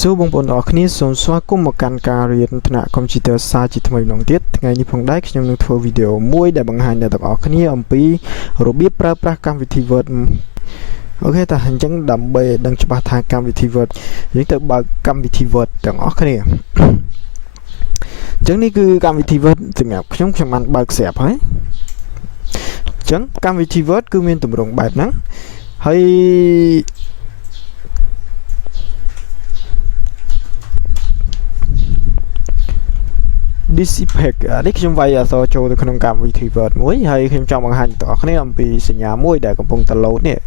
សួរបងប្អូនអរគ្នាសូមស្វាគមន៍មកកាន់ការរៀនថ្នាក់កុំព្យូទ័រសាស្ត្រជាថ្មីម្ដងទៀតថ្ងៃនេះផងដែរខ្ញុំនឹងធ្វើវីដេអូមួយដែលបង្ហាញដល់អ្នកទាំងអស់គ្នាអំពីរបៀបប្រើប្រាស់កម្មវិធី Word អូខេតើអញ្ចឹងដើម្បីដឹងច្បាស់ថាកម្មវិធី Word យើងទៅបើកកម្មវិធី Word ទាំងអស់គ្នាអញ្ចឹងនេះគឺកម្មវិធី Word សម្រាប់ខ្ញុំបានបើកស្រាប់ហើយអញ្ចឹងកម្មវិធី Word គឺមានទម្រង់បែបហ្នឹងហើយ Dissipate នេះខ្ញុំវាយអក្សរចូលទៅក្នុងកម្មវិធី Word មួយហើយខ្ញុំចង់បង្ហាញដល់អ្នកគ្នាអំពីសញ្ញាមួយដែលកំពុងតែ load នេះ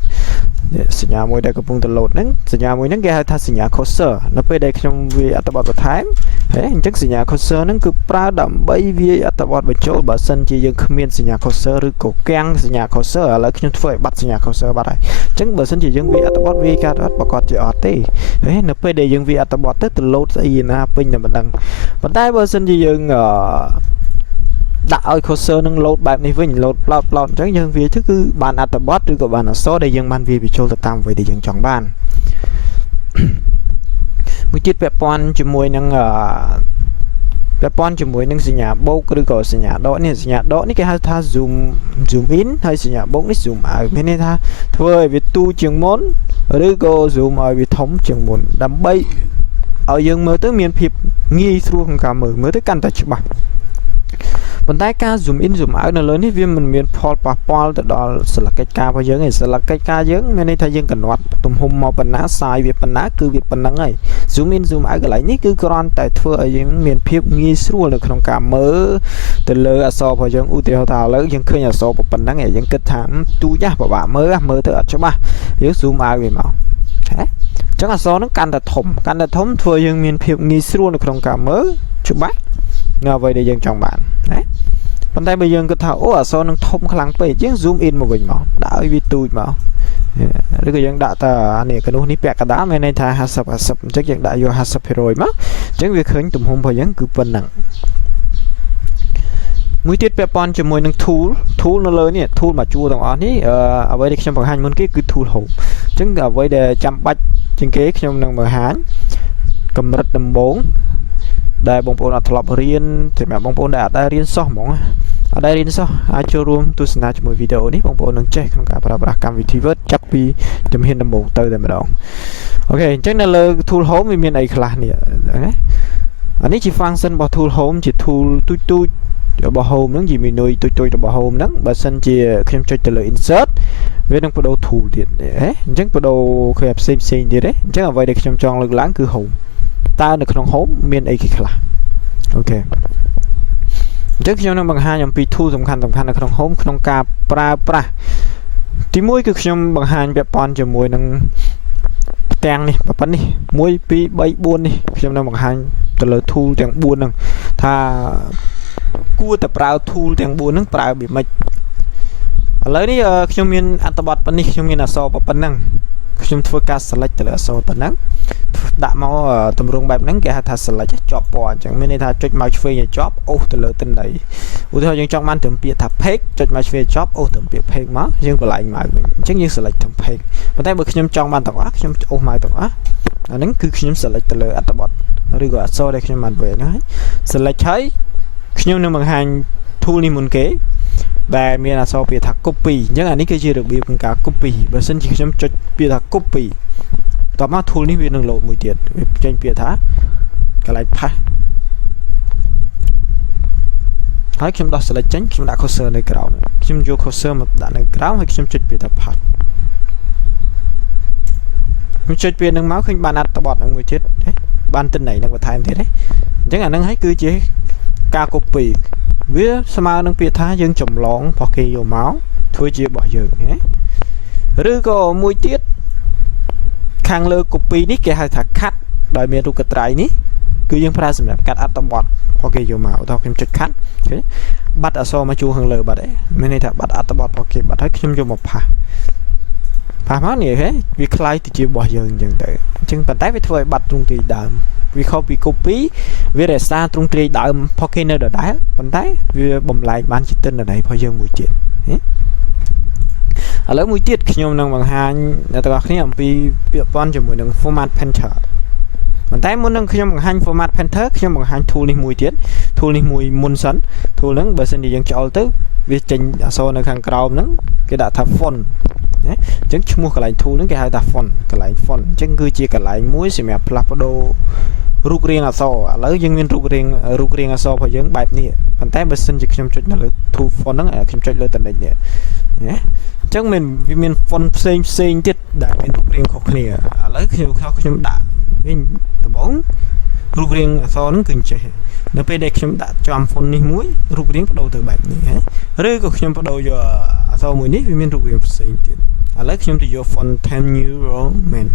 សញ្ញាមួយដែលកំពុងតែ load ហ្នឹងសញ្ញាមួយហ្នឹងគេហៅថាសញ្ញា cursor នៅពេលដែលខ្ញុំវាអត្ថបទបន្ថែមហើយអញ្ចឹងសញ្ញា cursor ហ្នឹងគឺប្រើដើម្បីវាអត្ថបទបញ្ចូលបើសិនជាយើងគ្មានសញ្ញា cursor ឬក៏កាំងសញ្ញា cursor ឥឡូវខ្ញុំធ្វើឲ្យបាត់សញ្ញា cursor បាត់ហើយអញ្ចឹងបើសិនជាយើងវាអត្ថបទវាកាត់អត់ប្រកាសជាអត់ទេហើយនៅពេលដែលយើងវាអត្ថបទទៅ load ស្អីណាពេញតែមិនដឹងប៉ុន្តែបើសិនជាយើងដាក់ឲ្យ cursor នឹង load បែបនេះវិញ load plot អញ្ចឹងយើងវាគឺបានអត្ថបទឬក៏បានអក្សរដែលយើងបានវាបញ្ចូលទៅតាមអ្វីដែលយើងចង់បានមួយទៀតពាក់ព័ន្ធជាមួយនឹងសញ្ញាបូកឬក៏សញ្ញាដកនេះសញ្ញាដកនេះគេហៅថា zoom in ហើយសញ្ញាបូកនេះ zoom out មានន័យថាធ្វើឲ្យវាទូជាងមុនឬក៏ zoom ឲ្យវាធំជាងមុនដើម្បីឲ្យយើងមើលទៅមានភាពងាយស្រួលក្នុងការមើលទៅកាន់តែច្បាស់ប៉ុន្តែការ zoom in zoom out នៅលើនេះវាមិនមានផលប៉ះពាល់ទៅដល់សិលកិច្ចការរបស់យើងទេសិលកិច្ចការយើងមានន័យថាយើងកំណត់ទំហំមកប៉ុណ្ណាសាយវាប៉ុណ្ណាគឺវាប៉ុណ្ណឹងហើយ zoom in zoom out កន្លែងនេះគឺគ្រាន់តែធ្វើឲ្យយើងមានភាពងាយស្រួលនៅក្នុងការមើលទៅលើអក្សររបស់យើងឧទាហរណ៍ថាឥឡូវយើងឃើញអក្សរប៉ុណ្ណឹងហើយយើងគិតថាទូចពិបាកមើលទៅអត់ច្បាស់យើង zoom out វាមកហ៎ចឹងអក្សរហ្នឹងកាន់តែធំធ្វើយើងមានភាពងាយស្រួលនៅក្នុងការមើលច្បាស់នៅអ្វីដែលយើងចង់បានណាប៉ុន្តែបើយើងគិតថាអូអក្សរនឹងធំខ្លាំងពេកយើង zoom in មកវិញមកដាក់ឲ្យវាទូចមកឬក៏យើងដាក់តែនេះកនោះនេះពាក់កណ្ដាលមានន័យថា50 អញ្ចឹងយើងដាក់យក 50% មកអញ្ចឹងវាឃើញទំហំរបស់យើងគឺប៉ុណ្ណឹងមួយទៀតពាក់ព័ន្ធជាមួយនឹង tool នៅលើនេះ tool មកជួរទាំងអស់នេះអ្វីដែលខ្ញុំបង្ហាញមុនគេគឺ tool home អញ្ចឹងអ្វីដែលចាំបាច់ជាងគេខ្ញុំនឹងបង្ហាញកម្រិតដំបូងដែលបងប្អូនអត់ធ្លាប់រៀនសម្រាប់បងប្អូនដែលអត់ដែលរៀនសោះហ្មងអត់ដែលរៀនសោះអាចចូលរួមទស្សនាជាមួយវីដេអូនេះបងប្អូននឹងចេះក្នុងការប្រើប្រាស់កម្មវិធី Word ចាប់ពីជំហានដំបូងទៅតែម្ដងអូខេអញ្ចឹងនៅលើ tool home វាមានអីខ្លះនេះណាអានេះជា function របស់ tool home ជា tool ទូចរបស់ home ហ្នឹងជា menu ទូចរបស់ home ហ្នឹងបើសិនជាខ្ញុំចុចទៅលើ insert វានឹងបដូរ tool ទៀតអញ្ចឹងបដូរឃើញផ្សេងទៀតទេអញ្ចឹងអ្វីដែលខ្ញុំចង់លើកឡើងគឺ home តើនៅក្នុង home មានអីគេខ្លះអូខេអញ្ចឹងខ្ញុំនឹងបង្ហាញអំពី tool សំខាន់នៅក្នុង home ក្នុងការប្រើប្រាស់ទី1គឺខ្ញុំបង្ហាញពាក់ព័ន្ធជាមួយនឹងផ្ទាំងនេះប៉ុណ្នេះ1 2 3 4នេះខ្ញុំនឹងបង្ហាញទៅលើ tool ទាំង4ហ្នឹងថាគួរតែប្រើ tool ទាំង4ហ្នឹងប្រើវាមិនឥឡូវនេះខ្ញុំមានអត្ថបទប៉ុណ្នេះខ្ញុំមានអក្សរប៉ុណ្ណឹងខ្ញុំធ្វើការ select ទៅលើអក្សរប៉ុណ្ណឹងដាក់មកតម្រងបែបហ្នឹងគេហៅថា select ជាប់ពណ៌អញ្ចឹងមានន័យថាចុចមកឆ្វេងឲ្យជាប់អូសទៅលើទិន្នន័យឧទាហរណ៍យើងចង់បានត្រឹមពាក្យថា page ចុចមកឆ្វេងជាប់អូសត្រឹមពាក្យ page មកយើងបន្លែងមកវិញអញ្ចឹងយើង select ត្រឹម page ប៉ុន្តែបើខ្ញុំចង់បានទាំងអស់ខ្ញុំអូសមកទាំងអស់អាហ្នឹងគឺខ្ញុំ select ទៅលើអត្ថបទឬក៏អក្សរដែលខ្ញុំបានវេហ្នឹងហើយ select ហើយខ្ញុំនឹងបង្ហាញ tool នេះមុនគេដែលមានអក្សរពាក្យថា copy អញ្ចឹងអានេះគឺជារបៀបក្នុងការ copy បើសិនជាខ្ញុំចុចពាក្យថា copy តមក tool នេះវានឹង load មួយទៀតវាចេញពាក្យថាកន្លែង paste ហើយខ្ញុំដោះ select ចេញខ្ញុំដាក់ cursor នៅក្រោមខ្ញុំយក cursor មកដាក់នៅក្រោមហើយខ្ញុំចុចពាក្យថា paste ខ្ញុំចុចពាក្យហ្នឹងមកឃើញបានអត្ថបទហ្នឹងមួយទៀតបានទិន្នន័យហ្នឹងបន្ថែមទៀតទេអញ្ចឹងអាហ្នឹងហើយគឺជាការ copy វាស្មើនឹងពាក្យថាយើងចម្លងរបស់គេយកមកធ្វើជារបស់យើងណាឬក៏មួយទៀតខាងលើ copy នេះគេហៅថា cut ដោយមានរូបកត្រៃនេះគឺយើងប្រើសម្រាប់កាត់អត្ថបទរបស់គេយកមកឧទាហរណ៍ខ្ញុំចុច cut អូខេបាត់អក្សរមកជួរខាងលើបាត់ហើយមានន័យថាបាត់អត្ថបទរបស់គេបាត់ហើយខ្ញុំយកមកផាសមកនេះហ៎វាคล้ายទៅជារបស់យើងអញ្ចឹងទៅអញ្ចឹងប៉ុន្តែវាធ្វើឲ្យបាត់ទ្រង់ទ្រាយដើមវាខុសពី copy វារក្សាទ្រង់ទ្រាយដើមរបស់គេនៅដដែលប៉ុន្តែវាបំលែងបានជាទិន្នន័យរបស់យើងមួយទៀតឥឡូវមួយទៀតខ្ញុំនឹងបង្ហាញអ្នកទាំងអស់គ្នាអំពីពាក្យប៉ុនជាមួយនឹង format painter ប៉ុន្តែមុននឹងខ្ញុំបង្ហាញ format painter ខ្ញុំបង្ហាញ tool នេះមួយទៀត tool នេះមួយមុនសិន tool ហ្នឹងបើសិនជាយើងចូលទៅវាចេញអក្សរនៅខាងក្រោមហ្នឹងគេដាក់ថា font ណាអញ្ចឹងឈ្មោះកន្លែង tool ហ្នឹងគេហៅថា font កន្លែង font អញ្ចឹងគឺជាកន្លែងមួយសម្រាប់ផ្លាស់ប្ដូររូបរាងអក្សរឥឡូវយើងមានរូបរាងអក្សររបស់យើងបែបនេះប៉ុន្តែបើសិនជាខ្ញុំចុចនៅលើ tool font ហ្នឹងខ្ញុំចុចលើតនិចនេះណាអញ្ចឹងវាមាន font ផ្សេងទៀតដែលមានរូបរាងខុសគ្នាឥឡូវខ្ញុំដាក់វិញដំបូងរូបរាងអក្សរហ្នឹងគឺអញ្ចេះនៅពេលដែលខ្ញុំដាក់ចំ font នេះមួយរូបរាងបដូរទៅបែបនេះឬក៏ខ្ញុំបដូរយកអក្សរមួយនេះវាមានរូបរាងផ្សេងទៀតឥឡូវខ្ញុំទៅយក font Times New Roman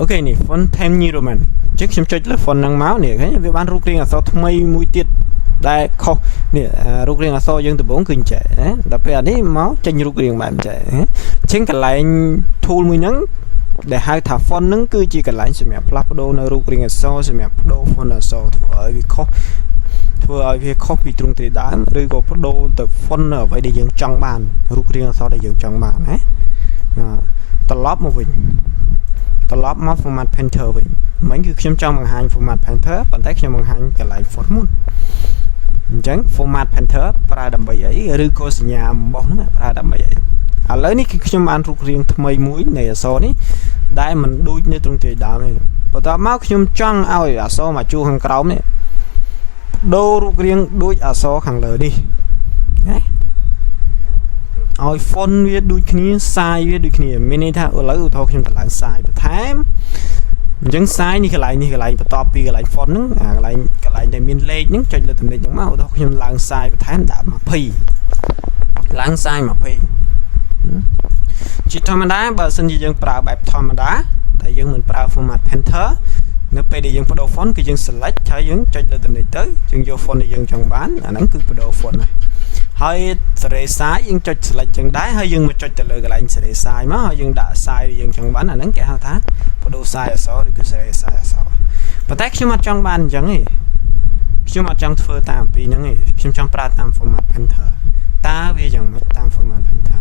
អូខេនេះ font Times New Roman ចឹងខ្ញុំចុចលើ font ហ្នឹងមកនេះឃើញវាបានរូបរាងអក្សរថ្មីមួយទៀតដែលខុសនេះរូបរាងអក្សរយើងដំបូងគឺអញ្ចឹងណាដល់ពេលអានេះមកចេញរូបរាងបែបអញ្ចឹងអញ្ចឹងកន្លែង tool មួយហ្នឹងដែលហៅថា font ហ្នឹងគឺជាកន្លែងសម្រាប់ផ្លាស់ប្ដូរនៅរូបរាងអក្សរសម្រាប់ប្ដូរ font អក្សរធ្វើឲ្យវាខុសពីទ្រង់ទ្រាយដើមឬក៏ប្ដូរទៅ font នៅអ្វីដែលយើងចង់បានរូបរាងអក្សរដែលយើងចង់បានណាត្រឡប់មកវិញត្រឡប់មក format painter វិញមិញគឺខ្ញុំចង់បង្ហាញ format painter ប៉ុន្តែខ្ញុំបង្ហាញកន្លែង font មុនអញ្ចឹង format painter ប្រើដើម្បីអីឬក៏សញ្ញាអំបោះហ្នឹងប្រើដើម្បីអីឥឡូវនេះគឺខ្ញុំបានរូបរាងថ្មីមួយនៃអក្សរនេះដែលមិនដូចនៅទ្រង់ទ្រាយដើមទេបន្ទាប់មកខ្ញុំចង់ឲ្យអក្សរមកជួរខាងក្រោមនេះដូររូបរាងដូចអក្សរខាងលើនេះណាឲ្យ font វាដូចគ្នាសាយវាដូចគ្នាមានន័យថាឥឡូវឧទាហរណ៍ខ្ញុំតម្លើងសាយបន្ថែមអញ្ចឹងសាយនេះកន្លែងបន្ទាប់ពីកន្លែង font ហ្នឹងកន្លែងដែលមានលេខហ្នឹងចុចលើតំណែងហ្នឹងមកឧទាហរណ៍ខ្ញុំឡើងសាយបន្ថែមដាក់20ឡើងសាយ20ជាធម្មតាបើសិនជាយើងប្រើបែបធម្មតាតែយើងមិនប្រើ format painter នៅពេលដែលយើងបដូរ font គឺយើង select ហើយយើងចុចលើតំណែងទៅយើងយក font ដែលយើងចង់បានអាហ្នឹងគឺបដូរ font ហើយសេរីសាយយើងចុច select ចឹងដែរហើយយើងមកចុចទៅលើកន្លែងសេរីសាយមកហើយយើងដាក់សាយយើងចង់បានអាហ្នឹងគេហៅថាបដូរសាយអក្សរឬក៏សេរីសាយអក្សរប៉ុន្តែខ្ញុំអត់ចង់បានអញ្ចឹងទេខ្ញុំអត់ចង់ធ្វើតាមពីហ្នឹងទេខ្ញុំចង់ប្រើតាម format painter តើវាយ៉ាងម៉េចតាម format painter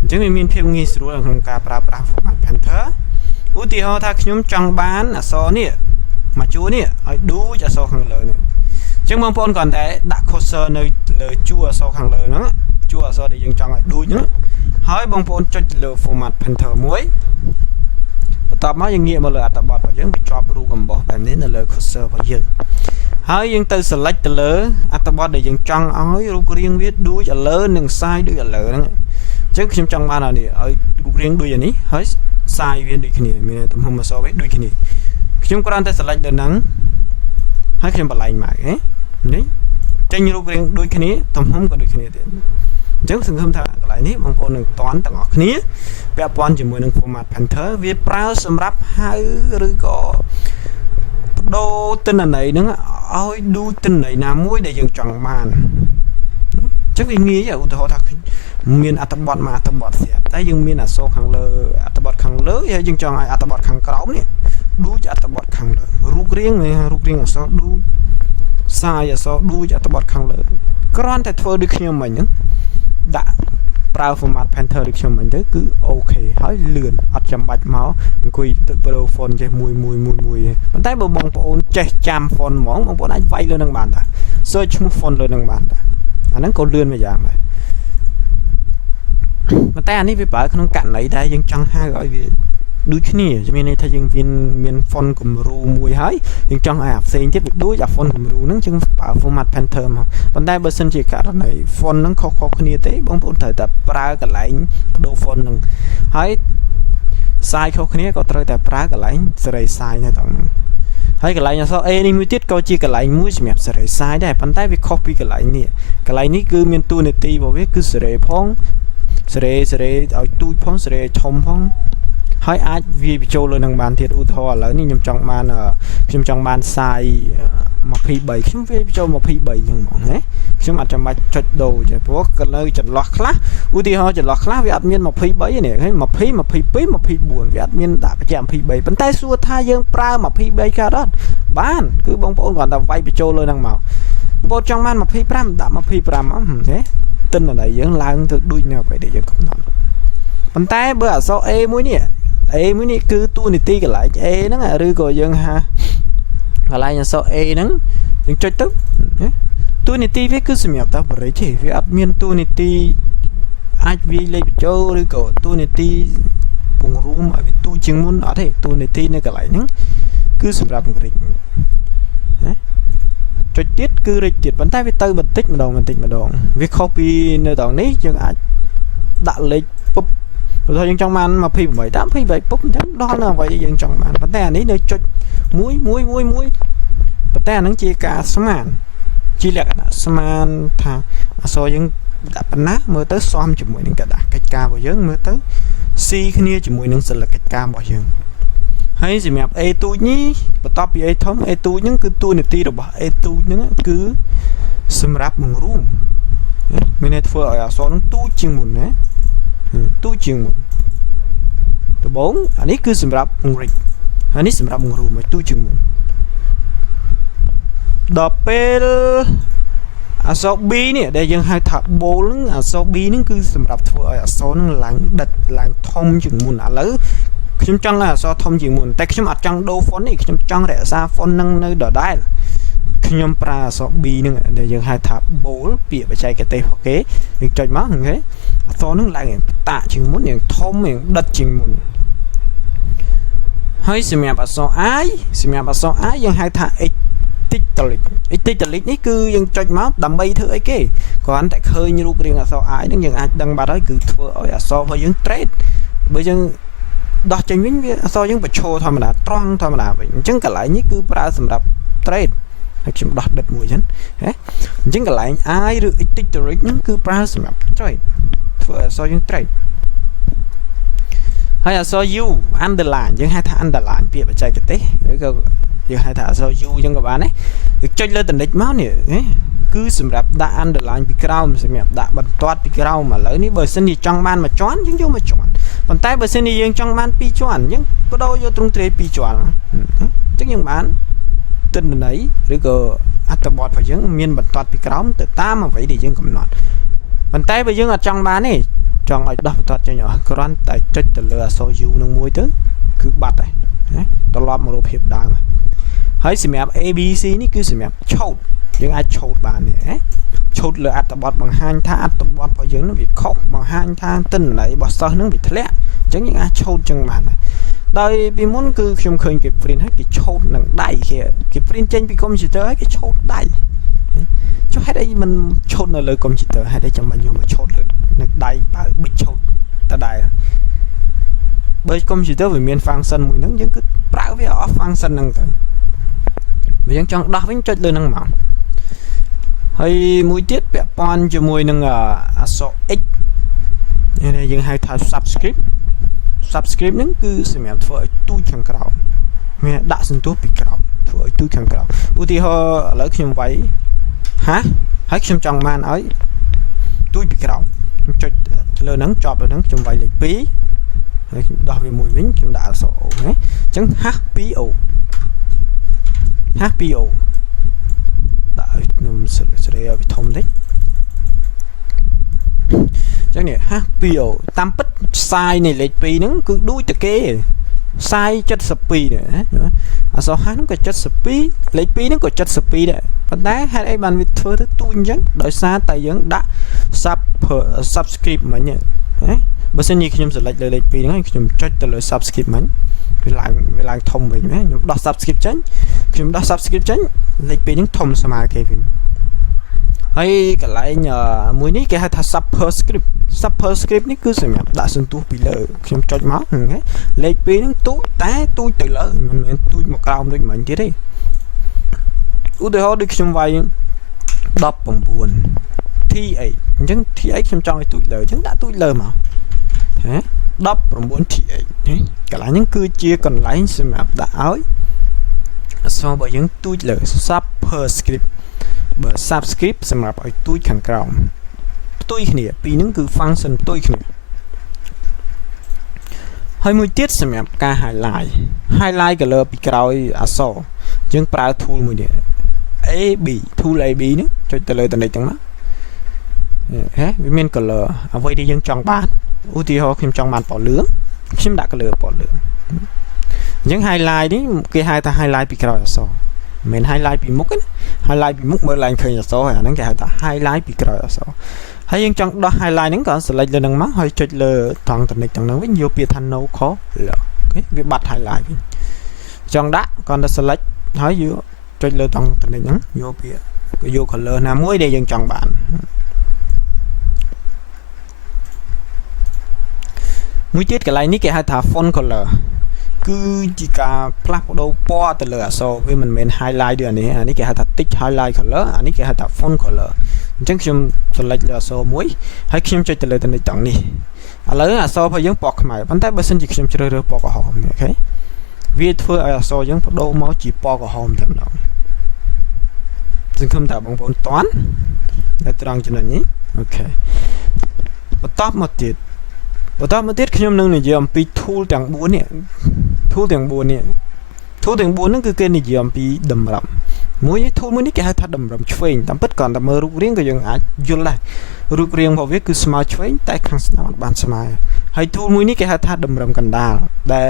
អញ្ចឹងវាមានភាពងាយស្រួលក្នុងការប្រើប្រាស់ format painter ឧទាហរណ៍ថាខ្ញុំចង់បានអក្សរនេះមកជួរនេះឲ្យដូចអក្សរខាងលើនេះអញ្ចឹងបងប្អូនគ្រាន់តែដាក់ cursor នៅលើជួរអក្សរខាងលើហ្នឹងជួរអក្សរដែលយើងចង់ឲ្យដូចហ្នឹងហើយបងប្អូនចុចលើ format painter មួយបន្ទាប់មកយើងងាកមកលើអត្ថបទរបស់យើងវាជាប់រូបអំបោះបែបនេះនៅលើ cursor របស់យើងហើយយើងទៅ select ទៅលើអត្ថបទដែលយើងចង់ឲ្យរូបរាងវាដូចឥឡូវនឹងសាយដូចឥឡូវហ្នឹងអញ្ចឹងខ្ញុំចង់បានអានេះឲ្យរូបរាងដូចអានេះហើយសាយវាដូចគ្នាមានទំហំអក្សរវាដូចគ្នាខ្ញុំគ្រាន់តែ select ទៅហ្នឹងហើយខ្ញុំបន្លែងម៉ៅនេះចេញរូបរាងដូចគ្នាទំហំក៏ដូចគ្នាទៀតអញ្ចឹងសង្ឃឹមថាកន្លែងនេះបងប្អូននឹងតាន់ទាំងអស់គ្នាពាក់ព័ន្ធជាមួយនឹង format painter វាប្រើសម្រាប់ហៅឬក៏បដូរទិន្នន័យហ្នឹងឲ្យដូចទិន្នន័យណាមួយដែលយើងចង់បានអញ្ចឹងវាងាយឧទាហរណ៍ថាមានអត្ថបទមួយអត្ថបទស្រាប់តែយើងមានអក្សរខាងលើអត្ថបទខាងលើហើយយើងចង់ឲ្យអត្ថបទខាងក្រោមនេះដូចអត្ថបទខាងលើរូបរាងអក្សរដូចសាយអក្សរដូចអត្ថបទខាងលើគ្រាន់តែធ្វើដូចខ្ញុំមិញហ្នឹងដាក់ប្រើ format painter ដូចខ្ញុំមិញទៅគឺអូខេហើយលឿនអត់ចាំបាច់មកអង្គុយទៅបដូរ font ចេះមួយប៉ុន្តែបើបងប្អូនចេះចាំ font ហ្មងបងប្អូនអាចវាយលើនឹងបានតា search ឈ្មោះ font លើនឹងបានតាអាហ្នឹងក៏លឿនមួយយ៉ាងដែរប៉ុន្តែអានេះវាប្រើក្នុងករណីដែលយើងចង់ហៅឲ្យវាដូចគ្នាមានន័យថាយើងមាន font គំរូមួយហើយយើងចង់ឲ្យអាផ្សេងទៀតវាដូចអា font គំរូហ្នឹងយើងប្រើ format painter មកប៉ុន្តែបើសិនជាករណី font ហ្នឹងខុសគ្នាទេបងប្អូនត្រូវតែប្រើកន្លែងបដូរ font ហ្នឹងហើយសាយខុសគ្នាក៏ត្រូវតែប្រើកន្លែងសេរីសាយដែរតោះហ្នឹងហើយកន្លែងអក្សរ A នេះមួយទៀតក៏ជាកន្លែងមួយសម្រាប់សេរីសាយដែរប៉ុន្តែវាខុសពីកន្លែងនេះគឺមានតួនាទីរបស់វាគឺសេរីផងសេរីឲ្យទូចផងសេរីធំផងហើយអាចវាបញ្ចូលលើនឹងបានទៀតឧទាហរណ៍ឥឡូវនេះខ្ញុំចង់បានសាយ 23ខ្ញុំវាចូល23ចឹងហ្មងណាខ្ញុំអត់ចាំបាច់ចុចដូរទេព្រោះក៏នៅចន្លោះខ្លះឧទាហរណ៍ចន្លោះខ្លះវាអត់មាន23នេះឃើញ20 22 24វាអត់មានដាក់បញ្ជាក់23ប៉ុន្តែសួរថាយើងប្រើ23កើតអត់បានគឺបងប្អូនគ្រាន់តែវាយបញ្ចូលលើហ្នឹងមកបងចង់បាន25ដាក់25មកណាទិន្នន័យយើងឡើងទៅដូចនៅអ្វីដែលយើងកំណត់ប៉ុន្តែបើអក្សរ A មួយនេះ A មួយនេះគឺតួនាទីកន្លែង A ហ្នឹងឬក៏យើងហាកន្លែងអក្សរ A ហ្នឹងយើងចុចទៅតួនាទីវាគឺសម្រាប់តែបរិយាទេវាអត់មានតួនាទីអាចវាយលេខបញ្ចូលឬក៏តួនាទីពង្រួមឲ្យវាទូជាងមុនអត់ទេតួនាទីនៅកន្លែងហ្នឹងគឺសម្រាប់ពង្រីកណាចុចទៀតគឺរិចទៀតប៉ុន្តែវាទៅបន្តិចម្ដងវាខុសពីនៅដងនេះយើងអាចដាក់លេខពុបបើយើងចង់បាន28ដាក់28ពុបអញ្ចឹងដល់នៅអ្វីដែលយើងចង់បានប៉ុន្តែអានេះនៅចុច1ប៉ុន្តែអាហ្នឹងជាការស្មានជាលក្ខណៈស្មានថាអក្សរយើងដាក់ប៉ុណ្ណាមើលទៅសមជាមួយនឹងកិច្ចការរបស់យើងមើលទៅស៊ីគ្នាជាមួយនឹងសិលកិច្ចការរបស់យើងហើយសម្រាប់ A ទូចនេះបន្ទាប់ពី A ធំ A ទូចហ្នឹងគឺតួនាទីរបស់ A ទូចហ្នឹងគឺសម្រាប់បង្រួមមានន័យធ្វើឲ្យអក្សរហ្នឹងទូចជាងមុនណាទូចជាងមុនដំបូងអានេះគឺសម្រាប់ពង្រីកហើយនេះសម្រាប់បង្រួមឲ្យទូចជាងមុនដល់ពេលអក្សរ B នេះដែលយើងហៅថា bold ហ្នឹងអក្សរ B ហ្នឹងគឺសម្រាប់ធ្វើឲ្យអក្សរហ្នឹងឡើងដិតឡើងធំជាងមុនឥឡូវខ្ញុំចង់ឲ្យអក្សរធំជាងមុនតែខ្ញុំអត់ចង់ដូរ font នេះខ្ញុំចង់រក្សា font ហ្នឹងនៅដដែលខ្ញុំប្រើអក្សរ B ហ្នឹងដែលយើងហៅថា bold ពាក្យបច្ចេកទេសរបស់គេយើងចុចមកហ្នឹងគេអក្សរហ្នឹងឡើងតាក់ជាងមុនយ៉ាងធំយ៉ាងដិតជាងមុនហើយសម្រាប់អក្សរ I យើងហៅថា italic នេះគឺយើងចុចមកដើម្បីធ្វើអីគេគ្រាន់តែឃើញរូបរាងអក្សរ I ហ្នឹងយើងអាចដឹងបាត់ហើយគឺធ្វើឲ្យអក្សររបស់យើង straight បើយើងដោះចេញវិញវាអក្សរយើងបញ្ឈរធម្មតាត្រង់ធម្មតាវិញអញ្ចឹងកន្លែងនេះគឺប្រើសម្រាប់ straight ហើយខ្ញុំដោះដិតមួយចឹងហ៎អញ្ចឹងកន្លែង I ឬ italic ហ្នឹងគឺប្រើសម្រាប់ straight ធ្វើអក្សរយើង straight ហើយអក្សរ U underline យើងហៅថា underline ពាក្យបច្ចេកទេសឬក៏យើងហៅថាអក្សរ U ចឹងក៏បានដែរយើងចុចលើតនិចមកនេះគឺសម្រាប់ដាក់ underline ពីក្រោមសម្រាប់ដាក់បន្ទាត់ពីក្រោមឥឡូវនេះបើសិនជាចង់បានមួយជាន់យើងយកមួយជាន់ប៉ុន្តែបើសិនជាយើងចង់បានពីរជាន់យើងបដូរយកទ្រង់ទ្រាយពីរជាន់អញ្ចឹងយើងបានទិន្នន័យឬក៏អត្ថបទរបស់យើងមានបន្ទាត់ពីក្រោមទៅតាមអ្វីដែលយើងកំណត់ប៉ុន្តែបើយើងអត់ចង់បានទេចង់ឲ្យដោះបន្ទាត់ចេញអស់គ្រាន់តែចុចទៅលើអក្សរ U នឹងមួយទៅគឺបាត់ហើយណាត្រឡប់មករូបភាពដើមហើយសម្រាប់ ABC នេះគឺសម្រាប់ឆូតយើងអាចឆូតបានទេឆូតលើអត្ថបទបង្ហាញថាអត្ថបទរបស់យើងនឹងវាខុសបង្ហាញថាទិន្នន័យរបស់សិស្សនឹងវាធ្លាក់អញ្ចឹងយើងអាចឆូតចឹងបានដែរដោយពីមុនគឺខ្ញុំឃើញគេ print ហើយគេឆូតនឹងដៃគេ print ចេញពី computer ហើយគេឆូតដៃចុះហេតុអីមិនឆូតនៅលើ computer ហេតុអីចាំបាច់យកមកឆូតលើនឹងដៃបើប៊ិចឆូតតដែរបើ computer វាមាន function មួយហ្នឹងយើងគឺប្រើវា off function ហ្នឹងទៅបើយើងចង់ដោះវិញចុចលើហ្នឹងមកហើយមួយទៀតពាក់ព័ន្ធជាមួយនឹងអក្សរ X នេះយើងហៅថា subscript ហ្នឹងគឺសម្រាប់ធ្វើឲ្យទូចខាងក្រោមមានដាក់សន្ទុះពីក្រោមធ្វើឲ្យទូចខាងក្រោមឧទាហរណ៍ឥឡូវខ្ញុំវាយហើយខ្ញុំចង់បានឲ្យទូចពីក្រោមខ្ញុំចុចលើហ្នឹងជាប់លើហ្នឹងខ្ញុំវាយលេខ2ហើយខ្ញុំដោះវាមួយវិញខ្ញុំដាក់អក្សរ O ណាអញ្ចឹង 2O ដាក់ឲ្យខ្ញុំស្រីឲ្យវាធំតិចអញ្ចឹងនេះ 2O តាមពិតខ្សែនៃលេខ2ហ្នឹងគឺដូចតែគេខ្សែ72ដែរណាអក្សរហ្នឹងក៏72លេខ2ហ្នឹងក៏72ដែរប៉ុន្តែហេតុអីបានវាធ្វើទៅទូចអញ្ចឹងដោយសារតែយើងដាក់ subscript មិញណាបើសិនជាខ្ញុំ select លើលេខ2ហ្នឹងហើយខ្ញុំចុចទៅលើ subscript មិញវាឡើងធំវិញណាខ្ញុំដោះ subscript ចេញលេខ2ហ្នឹងធំស្មើគេវិញហើយកន្លែងមួយនេះគេហៅថា superscript នេះគឺសម្រាប់ដាក់សន្ទុះពីលើខ្ញុំចុចមកហ្នឹងលេខ2ហ្នឹងទូចតែទូចទៅលើមិនមែនទូចមកក្រោមដូចមិញទៀតទេឧទាហរណ៍ដូចខ្ញុំវាយ19 T8 អញ្ចឹង T8 ខ្ញុំចង់ឲ្យទូចលើអញ្ចឹងដាក់ទូចលើមកណា19 T8 កន្លែងហ្នឹងគឺជាកន្លែងសម្រាប់ដាក់ឲ្យ so bởi những túi là subscript bởi subscript សម្រាប់ឲ្យទូចខាងក្រោមផ្ទុយគ្នាពីរហ្នឹងគឺ function ផ្ទុយគ្នាហើយមួយទៀតសម្រាប់ការ highlight color ពីក្រោយអក្សរយើងប្រើ tool មួយនេះ AB tool AB ហ្នឹងចុចទៅលើតនិចហ្នឹងមកវាមាន color អ្វីដែលយើងចង់បានឧទាហរណ៍ខ្ញុំចង់បានពណ៌លឿងខ្ញុំដាក់ color ពណ៌លឿងអញ្ចឹង highlight នេះគេហៅថា highlight ពីក្រោយអក្សរមិន highlight ពីមុខទេ highlight ពីមុខមើលឡើងឃើញអក្សរហើយអាហ្នឹងគេហៅថា highlight ពីក្រោយអក្សរហើយយើងចង់ដោះ highlight ហ្នឹងក៏ select លើហ្នឹងមកហើយចុចលើត្រង់តនិចហ្នឹងវិញយកពាក្យថា no color អូខេវាបាត់ highlight វិញចង់ដាក់ក៏ទៅ select ហើយយកចុចលើត្រង់តនិចហ្នឹងយកពាក្យក៏យក color ណាមួយដែលយើងចង់បានមួយទៀតកន្លែងនេះគេហៅថា font color គឺជាការផ្លាស់ប្ដូរពណ៌ទៅលើអក្សរវាមិនមែន highlight ទេអានេះគេហៅថា tick highlight color អានេះគេហៅថា font color អញ្ចឹងខ្ញុំ select លើអក្សរមួយហើយខ្ញុំចុចទៅលើតនិចត្រង់នេះឥឡូវអក្សររបស់យើងពណ៌ខ្មៅប៉ុន្តែបើសិនជាខ្ញុំជ្រើសរើសពណ៌ក្រហមនេះអូខេវាធ្វើឲ្យអក្សរយើងបដូរមកជាពណ៌ក្រហមតែម្ដងសង្ឃឹមថាបងប្អូនតាន់នៅត្រង់ចំណុចនេះអូខេបន្តមកទៀតខ្ញុំនឹងនិយាយអំពី tool ទាំង4នេះ tool ទាំង4ហ្នឹងគឺគេនិយាយអំពីតម្រឹមមួយ tool មួយនេះគេហៅថាតម្រឹមឆ្វេងតាមពិតគ្រាន់តែមើលរូបរាងក៏យើងអាចយល់ដែររូបរាងរបស់វាគឺស្មើឆ្វេងតែខាងស្ដាំអត់បានស្មើហើយ tool មួយនេះគេហៅថាតម្រឹមកណ្ដាលដែល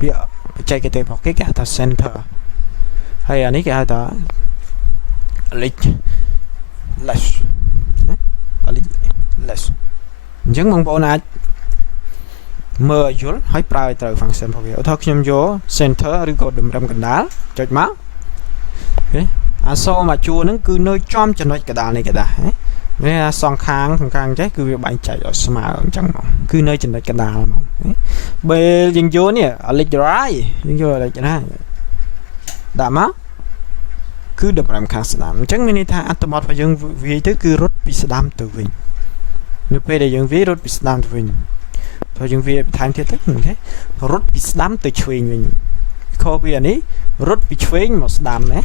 ពាក្យបច្ចេកទេសរបស់គេហៅថា center ហើយអានេះគេហៅថា left អញ្ចឹងបងប្អូនអាចមើលយល់ហើយប្រើឲ្យត្រូវ function របស់វាឧទាហរណ៍ខ្ញុំយក center ឬក៏តម្រឹមកណ្ដាលចុចមកអូខេអក្សរមួយជួរហ្នឹងគឺនៅចំចំណុចកណ្ដាលនៃกระดาษមានសងខាងចេះគឺវាបែងចែកឲ្យស្មើអញ្ចឹងមកគឺនៅចំណុចកណ្ដាលហ្មងបើយើងយកនេះ right យើងយក right ណាដាក់មកគឺតម្រឹមខាងស្ដាំអញ្ចឹងមានន័យថាអត្ថបទរបស់យើងវាយទៅគឺរត់ពីស្ដាំទៅវិញនៅពេលដែលយើងវាយរត់ពីស្ដាំទៅវិញព្រោះយើងវាបន្ថែមទៀតទៅអូខេរត់ពីស្ដាំទៅឆ្វេងវិញខុសពីអានេះរត់ពីឆ្វេងមកស្ដាំណា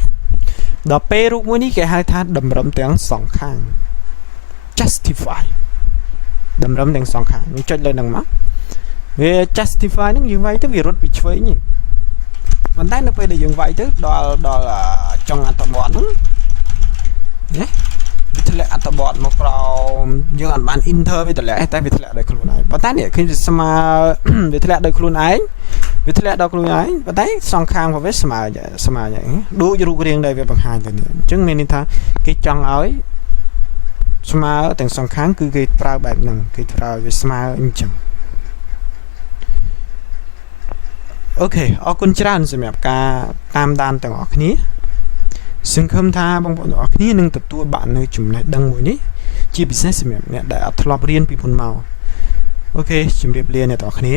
ដល់ពេលរូបមួយនេះគេហៅថាតម្រឹមទាំងសងខាង justify តម្រឹមទាំងសងខាងយើងចុចលើហ្នឹងមកវា justify ហ្នឹងយើងវាយទៅវារត់ពីឆ្វេងនេះប៉ុន្តែនៅពេលដែលយើងវាយទៅដល់ចុងអត្ថបទហ្នឹងណាវាធ្លាក់អត្ថបទមកក្រោមយើងអត់បាន enter វាធ្លាក់តែវាធ្លាក់ដោយខ្លួនឯងប៉ុន្តែនេះឃើញវាស្មើវាធ្លាក់ដោយខ្លួនឯងប៉ុន្តែសងខាងរបស់វាស្មើយ៉ាងដូចរូបរាងដែលវាបង្ហាញទៅនេះអញ្ចឹងមានន័យថាគេចង់ឲ្យស្មើទាំងសងខាងគឺគេប្រើបែបហ្នឹងគេប្រើវាស្មើអញ្ចឹងអូខេអរគុណច្រើនសម្រាប់ការតាមដានទាំងអស់គ្នាសង្ឃឹមថាបងប្អូនទាំងអស់គ្នានឹងទទួលបាននូវចំណេះដឹងមួយនេះជាពិសេសសម្រាប់អ្នកដែលអត់ធ្លាប់រៀនពីមុនមកអូខេជម្រាបលាអ្នកទាំងអស់គ្នា